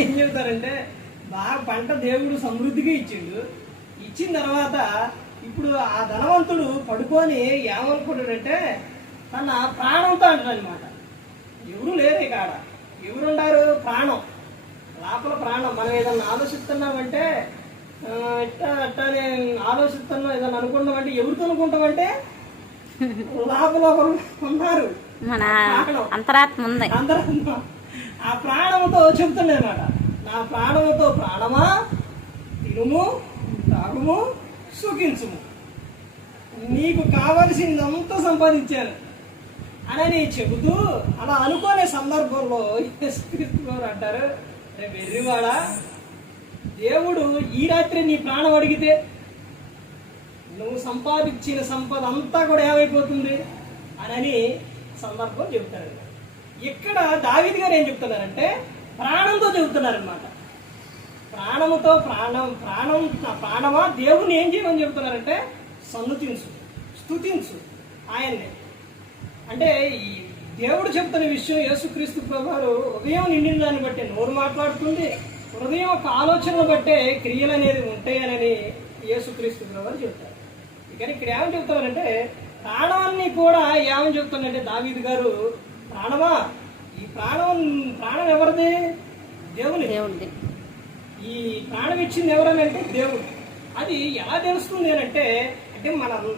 ఏం చెబుతారంటే బాగా పంట దేవుడు సమృద్ధిగా ఇచ్చిండు. ఇచ్చిన తర్వాత ఇప్పుడు ఆ ధనవంతుడు పడుకొని ఏమనుకుంటాడంటే తన ప్రాణంతో అంటాడు అనమాట. ఎవరు లేరు కాడ, ఎవరుండారు? ప్రాణం, లోపల ప్రాణం. మనం ఏదన్నా ఆలోచిస్తున్నామంటే అట్టానే ఆలోచిస్తున్నాం, ఏదన్నా అనుకున్నామంటే ఎవరితో అనుకుంటామంటే లోపల ఒకరు ఉన్నారు, మన అంతరాత్మ ఉంది. అంతరాత్మ ఆ ప్రాణంతో చెబుతుండే అనమాట. నా ప్రాణముతో ప్రాణమా తినుము తాగుము సుఖించుము, నీకు కావలసిందంతా సంపాదించాను అని చెబుతూ అలా అనుకునే సందర్భంలో యేసుక్రీస్తు గారు అంటారు, వెర్రివాడా, దేవుడు ఈ రాత్రి నీ ప్రాణం అడిగితే నువ్వు సంపాదించిన సంపద అంతా కూడా ఏమైపోతుంది అని సందర్భం చెబుతారు. ఇక్కడ దావీదు గారు ఏం చెప్తున్నారంటే ప్రాణంతో చెబుతున్నారనమాట. ప్రాణముతో ప్రాణమా దేవుని ఏం చేయమని చెబుతున్నారంటే సన్నుతించు, స్తుతించు ఆయన్ని. అంటే ఈ దేవుడు చెప్తున్న విషయం యేసుక్రీస్తు ప్రభువారు ఉదయం నిండిన దాన్ని బట్టి నోరు మాట్లాడుతుంది, హృదయం ఒక ఆలోచనలు బట్టే క్రియలు అనేది ఉంటాయని యేసుక్రీస్తు ప్రభువారు చెప్తారు. కానీ ఇక్కడ ఏమని చెప్తున్నారంటే ప్రాణాన్ని కూడా ఏమని చెప్తున్నారంటే దావీదు గారు, ప్రాణమా ఈ ప్రాణం ఎవరిది? దేవునిది. ఈ ప్రాణం ఇచ్చింది ఎవరనంటే దేవుడు. అది ఎలా తెలుస్తుంది అంటే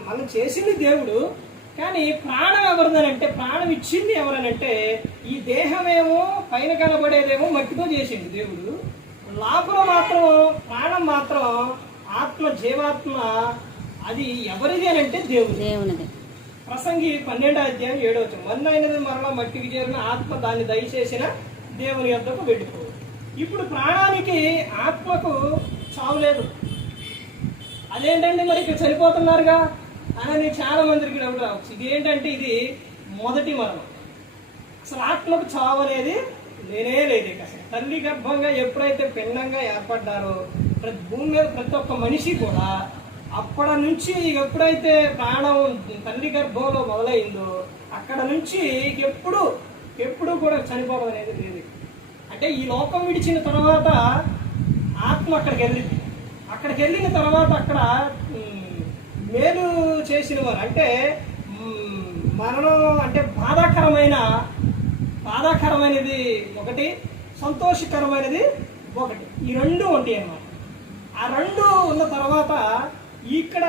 మనం చేసింది దేవుడు, కానీ ప్రాణం ఎవరిదనంటే ప్రాణం ఇచ్చింది ఎవరనంటే ఈ దేహమేమో పైన కనబడేదేమో మట్టితో చేసింది దేవుడు, లోపల మాత్రం ప్రాణం మాత్రం ఆత్మ, జీవాత్మ అది ఎవరిది అని అంటే దేవునిది. ప్రసంగి 12:7 మన్నైనది మరలా మట్టికి చేరిన ఆత్మ దాన్ని దయచేసిన దేవుని యొద్దకు వెళ్ళిపో. ఇప్పుడు ప్రాణానికి ఆత్మకు చావు లేదు. అదేంటంటే మరి ఇక్కడ చనిపోతున్నారుగా అని చాలా మందికి డౌట్ రావచ్చు. ఇది ఏంటంటే ఇది మొదటి మరణం. అసలు ఆత్మకు చావు అనేది లేనే లేదు. ఇక అసలు తల్లి గర్భంగా ఎప్పుడైతే పిండంగా ఏర్పడ్డారో భూమి మీద ప్రతి ఒక్క మనిషి కూడా అప్పటి నుంచి ఎప్పుడైతే ప్రాణం తల్లి గర్భంలో మొదలైందో అక్కడ నుంచి ఎప్పుడు కూడా చనిపోవడం అనేది లేదు. అంటే ఈ లోకం విడిచిన తర్వాత ఆత్మ అక్కడికి వెళ్ళిన తర్వాత అక్కడ మేలు చేసిన వారు అంటే మరణం అంటే బాధాకరమైనది ఒకటి, సంతోషకరమైనది ఒకటి, ఈ రెండు ఉంటాయి అన్నమాట. ఆ రెండు ఉన్న తర్వాత ఇక్కడ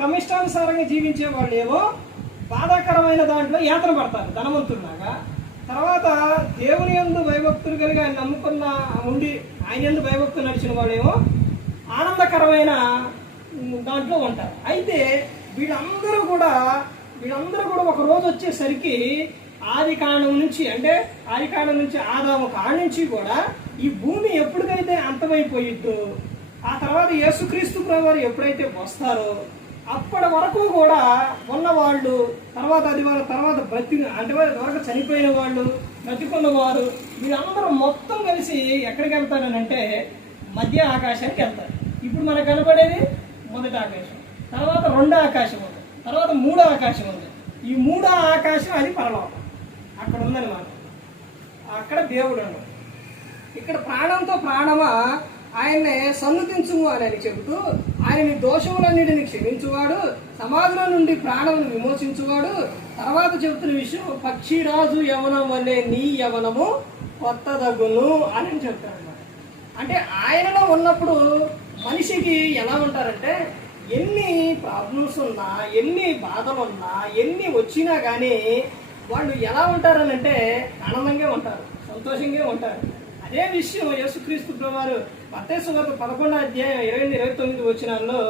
తమిష్టానుసారంగా జీవించే వాళ్ళు ఏమో బాధాకరమైన దాంట్లో యాత్ర పడతారు ధనవంతుల్లాగా. తర్వాత దేవుని యందు భయభక్తులు కలిగి ఆయన నమ్ముకున్న ఉండి ఆయన యందు భయభక్తులు నడిచిన వాళ్ళేమో ఆనందకరమైన దాంట్లో ఉంటారు. అయితే వీళ్ళందరూ కూడా ఒక రోజు వచ్చేసరికి ఆది కాండం నుంచి ఆదాము కాడ నుంచి కూడా ఈ భూమి ఎప్పటికైతే అంతమైపోయిద్దో ఆ తర్వాత యేసుక్రీస్తు ప్రభువారు ఎప్పుడైతే వస్తారో అప్పటి వరకు కూడా ఉన్నవాళ్ళు తర్వాత వరకు చనిపోయిన వాళ్ళు, బ్రతికున్న వారు వీళ్ళందరూ మొత్తం కలిసి ఎక్కడికి వెళ్తారని అంటే మధ్య ఆకాశానికి వెళ్తారు. ఇప్పుడు మనకు కనపడేది మొదటి ఆకాశం, తర్వాత రెండో ఆకాశం ఉంది, తర్వాత మూడో ఆకాశం ఉంది. ఈ మూడో ఆకాశం అది పరలోకం, అక్కడ ఉందన్నమాట. అక్కడ దేవుడు అన్నాడు. ఇక్కడ ప్రాణంతో ప్రాణమా ఆయన్ని సన్నుతించుము అని చెబుతూ ఆయన దోషములన్నిటిని క్షమించువాడు, సమాధిలో నుండి ప్రాణమును విమోచించువాడు. తర్వాత చెబుతున్న విషయం పక్షిరాజు యవనం వల్లే నీ యవనము కొత్తదగును అని చెప్తారు అన్నమాట. అంటే ఆయనలో ఉన్నప్పుడు మనిషికి ఎలా ఉంటారంటే ఎన్ని ప్రాబ్లమ్స్ ఉన్నా, ఎన్ని బాధలు ఉన్నా, ఎన్ని వచ్చినా కానీ వాళ్ళు ఎలా ఉంటారని అంటే ఆనందంగా ఉంటారు, సంతోషంగా ఉంటారు. అదే విషయం యేసుక్రీస్తు ప్రభువారు మత్తయి సువార్త 11:28-29 వచనాల్లో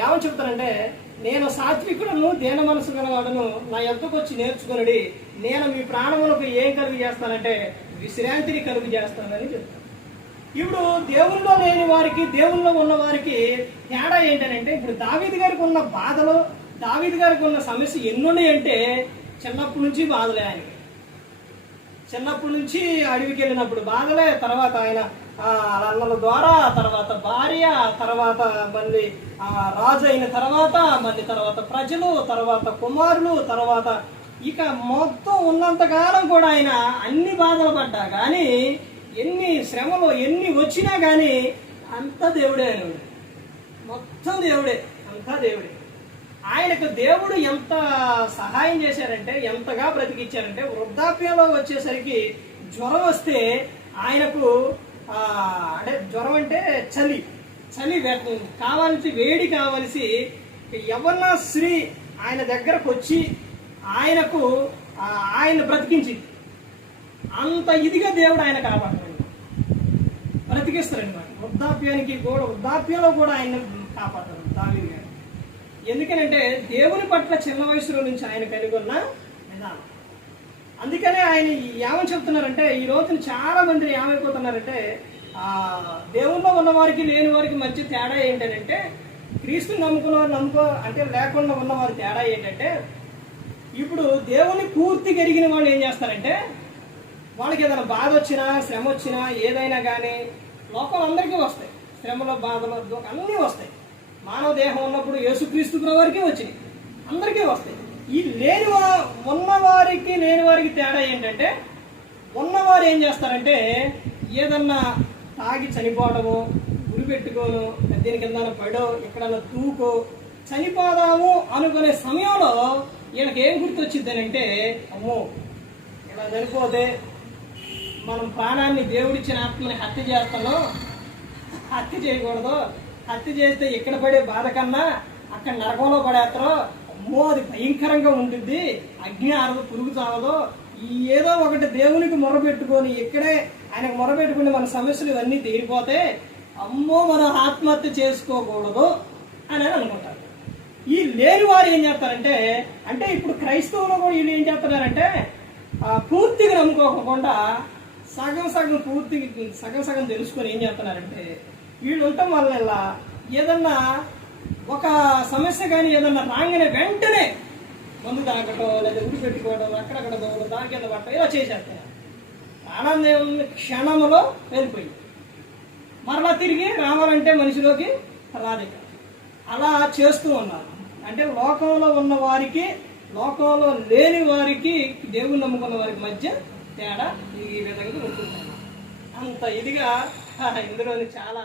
ఏమని చెప్తారంటే నేను సాత్వికులను దీన మనసు గలవాడను, నా యొద్దకు వచ్చి నేర్చుకునడి, నేను మీ ప్రాణములకు ఏం కలుగు చేస్తానంటే విశ్రాంతిని కలుగు చేస్తానని చెప్తాను. ఇప్పుడు దేవుల్లో లేని వారికి దేవుల్లో ఉన్న వారికి తేడా ఏంటంటే ఇప్పుడు దావీదు గారికి ఉన్న బాధలు, దావీదు గారికి ఉన్న సమస్య ఎన్నున్నాయంటే చిన్నప్పటి నుంచి బాధలే. ఆయనకి చిన్నప్పటి నుంచి అడవికి వెళ్ళినప్పుడు బాధలే, తర్వాత ఆయన అన్నల ద్వారా, తర్వాత భార్య, తర్వాత మళ్ళీ రాజు అయిన తర్వాత మళ్ళీ తర్వాత ప్రజలు, తర్వాత కుమారులు, తర్వాత ఇక మొత్తం ఉన్నంతకాలం కూడా ఆయన అన్ని బాధలు పడ్డా కానీ ఎన్ని శ్రమలు ఎన్ని వచ్చినా కానీ అంతా దేవుడే ఆయన, మొత్తం దేవుడే, అంతా దేవుడే. ఆయనకు దేవుడు ఎంత సహాయం చేశారంటే, ఎంతగా బ్రతికిచ్చారంటే, వృద్ధాప్యంలో వచ్చేసరికి జ్వరం వస్తే ఆయనకు అంటే జ్వరం అంటే చలి కావాల్సి, వేడి కావలసి యవ్వన స్త్రీ ఆయన దగ్గరకు వచ్చి ఆయనకు ఆయన బ్రతికించింది. అంత ఇదిగా దేవుడు ఆయన కాపాడతాడు, బ్రతికిస్తారనమాట. వృద్ధాప్యంలో కూడా ఆయన కాపాడతాడు దావీదు గారు. ఎందుకనంటే దేవుని పట్ల చిన్న వయసులో నుంచి ఆయన కనుగొన్న విధానం. అందుకనే ఆయన ఏమని చెప్తున్నారంటే, ఈ రోజున చాలా మంది ఏమైపోతున్నారంటే, దేవుల్లో ఉన్న వారికి లేని వారికి మధ్య తేడా ఏంటంటే, క్రీస్తుని నమ్ముకున్నవారు అంటే లేకుండా ఉన్నవారి తేడా ఏంటంటే, ఇప్పుడు దేవుని పూర్తిగా ఎరిగిన వాళ్ళు ఏం చేస్తారంటే, వాళ్ళకి ఏదైనా బాధ వచ్చినా శ్రమ వచ్చినా ఏదైనా కానీ లోపల అందరికీ వస్తాయి. శ్రమలో బాధలు అన్నీ వస్తాయి. మానవ దేహం ఉన్నప్పుడు యేసుక్రీస్తు వారికి వచ్చినాయి, అందరికీ వస్తాయి. ఈ ఉన్నవారికి లేని వారికి తేడా ఏంటంటే, ఉన్నవారు ఏం చేస్తారంటే ఏదన్నా తాగి చనిపోవడము, గురి పెట్టుకోను, దీని కింద పడో ఎక్కడన్నా తూకో చనిపోదాము అనుకునే సమయంలో వీళ్ళకి ఏం గుర్తొచ్చిద్దని అంటే, అమ్మో ఇలా చనిపోతే మనం ప్రాణాన్ని దేవుడిచ్చిన ఆత్మని హత్య చేస్తాను, హత్య చేయకూడదు, హత్య చేస్తే ఇక్కడ పడే బాధ కన్నా అక్కడ నరకంలో పడేస్తారో, అమ్మో అది భయంకరంగా ఉంటుంది, అగ్ని ఆరదు, పురుగు చావదు, ఏదో ఒకటి దేవునికి మొరపెట్టుకొని ఇక్కడే ఆయనకు మొరపెట్టుకుని మన సమస్యలు ఇవన్నీ తీరిపోతే అమ్మో మనం ఆత్మహత్య చేసుకోకూడదు అని అనుకుంటారు. ఈ లేని వారు ఏం చేస్తారంటే, అంటే ఇప్పుడు క్రైస్తవులు కూడా వీళ్ళు ఏం చేస్తున్నారంటే, పూర్తిగా నమ్ముకోకుండా సగం తెలుసుకొని ఏం చేస్తున్నారంటే, వీళ్ళు ఉండటం వల్ల ఏదన్నా ఒక సమస్య కానీ ఏదన్నా రాగానే వెంటనే మందు తాగటం లేదా ఉడి పెట్టుకోవడం, అక్కడక్కడ పోవడం, దాని కింద పట్టడం, ఇలా చేసేస్తాయి. ఆనందం క్షణంలో వెళ్ళిపోయింది, మరలా తిరిగి రావాలంటే మనిషిలోకి రాదు. అలా చేస్తూ ఉన్నారు. అంటే లోకంలో ఉన్న వారికి, లోకంలో లేని వారికి, దేవుని నమ్ముకున్న వారికి మధ్య తేడా ఈ విధంగా ఉంటుంది. అంత ఇదిగా ఇందులోని చాలా